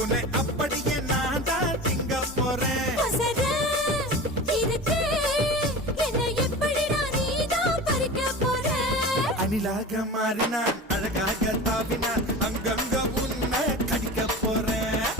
உன்னை அப்படியே நான் தான் திங்க போறேன். அணிலாக மாறினான், அழகாக தாவினான், அங்கங்க உன்னை கடிக்க போறேன்.